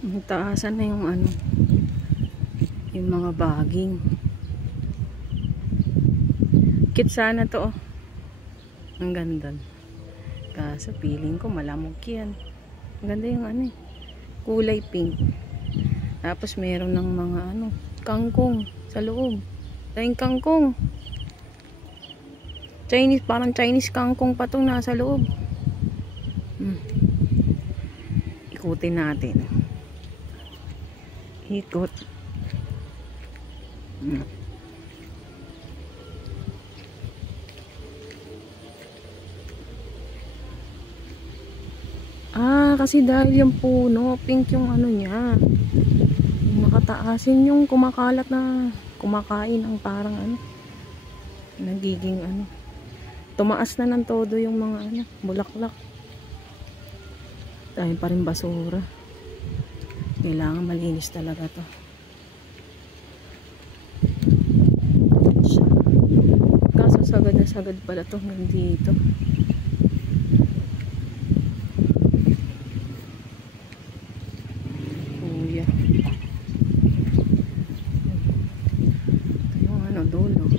Taasan na yung ano, yung mga baging. Kit sana to, oh. Ang ganda. Kaso feeling ko malamog yan. Ang ganda yung ano eh, kulay pink. Tapos meron ng mga ano, kangkong sa loob. Tayong kangkong. Chinese, parang Chinese kangkong pa itong nasa loob. Ikutin natin. Ikot. Kasi dahil yung puno, pink yung ano niya. Nakataasin yung kumakalat na kumakain ang parang ano. Nagiging ano. Tumaas na ng todo yung mga ano, bulaklak. Dahil pa rin basura. Kailangan malinis talaga to. Kaso sagad na sagad pala to nandito. Kuya. Ito yung ano dulo.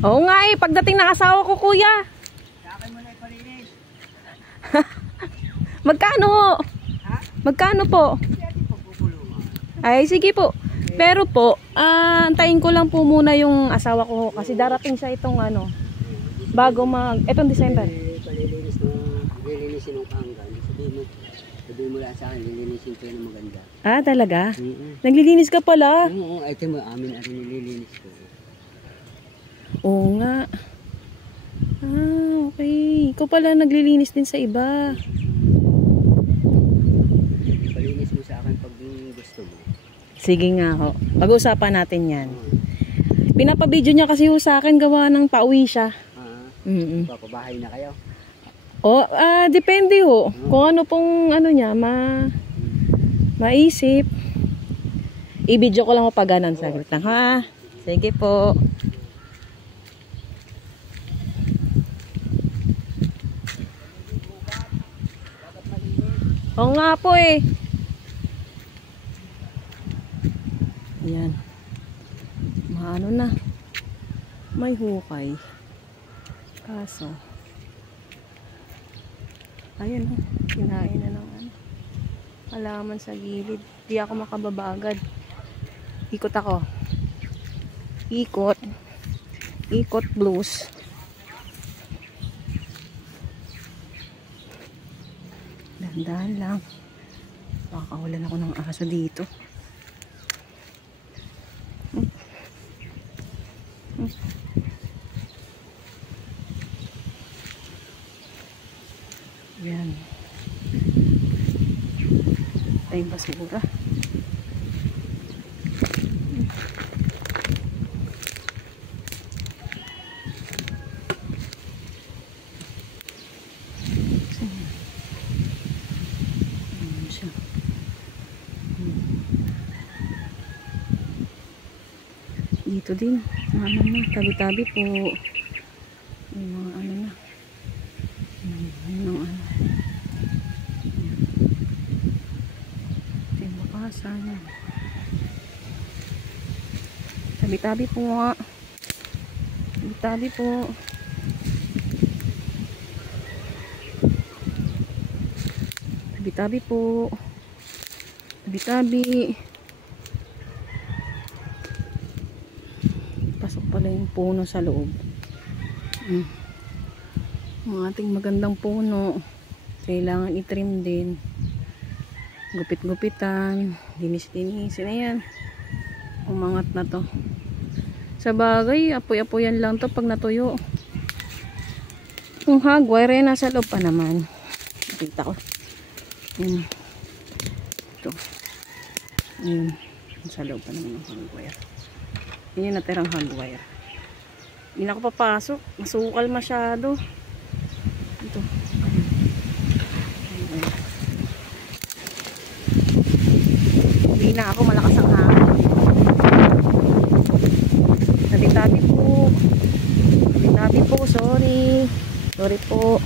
Oo nga eh, pagdating ng asawa ko kuya. Sa akin mo na ipalinis. Magkano? Ha? Magkano po? Ay sige po. Pero po, antayin ko lang po muna yung asawa ko kasi darating siya itong ano, bago etong December. Lilinisin ng kahanggan. Sabihin mo lang sa akin, lilinisin ko yan ng maganda. Talaga? Naglilinis ka pala? Oo, ito mo, amin ang nililinis ko. Oo nga. Okay. Ikaw pala naglilinis din sa iba. Palinis mo sa akin pag gusto mo. Sige nga ho. Pag-uusapan natin yan. Pinapabidyo niya kasi ho sa akin gawa ng pauwi siya. Papabahay na kayo? Depende ho. Kung ano pong ano niya, maisip. I-video ko lang ho pag ganun. Saglit lang ha. Sige po. Oo nga po eh. Ayan. Maano na. May hukay. Kaso. Ayan o. Kinain na ng ano. Halaman sa gilid. Di ako makababa agad. Ikot ako. Ikot. Ikot blues. Dahan-dahan lang. Makakawalan ako ng aso dito. Yan. Ay basura. Dito din, ano na, tabi-tabi po. Yung mga ano na. Ano. Ito yung bakasan. Tabi-tabi po nga. Tabi-tabi po. Tabi-tabi po. Tabi-tabi. Pasok pala yung puno sa loob. Ang ating magandang puno. Kailangan i-trim din. Gupit-gupitan. Linis-linisin. Ayan. Umangat na to. Sa bagay, apoy-apoyan lang to pag natuyo. Yung hagwire nasa loob pa naman. Nakita ko. Ayan. Ito. Ayan. Sa loob pa naman ng hardware. Yun yung natirang hardware. Hindi na ako papasok. Masukal masyado. Ito. Hindi na ako, malakas ang hangin. Tabi-tabi po. Tabi-tabi po, sorry. Sorry po.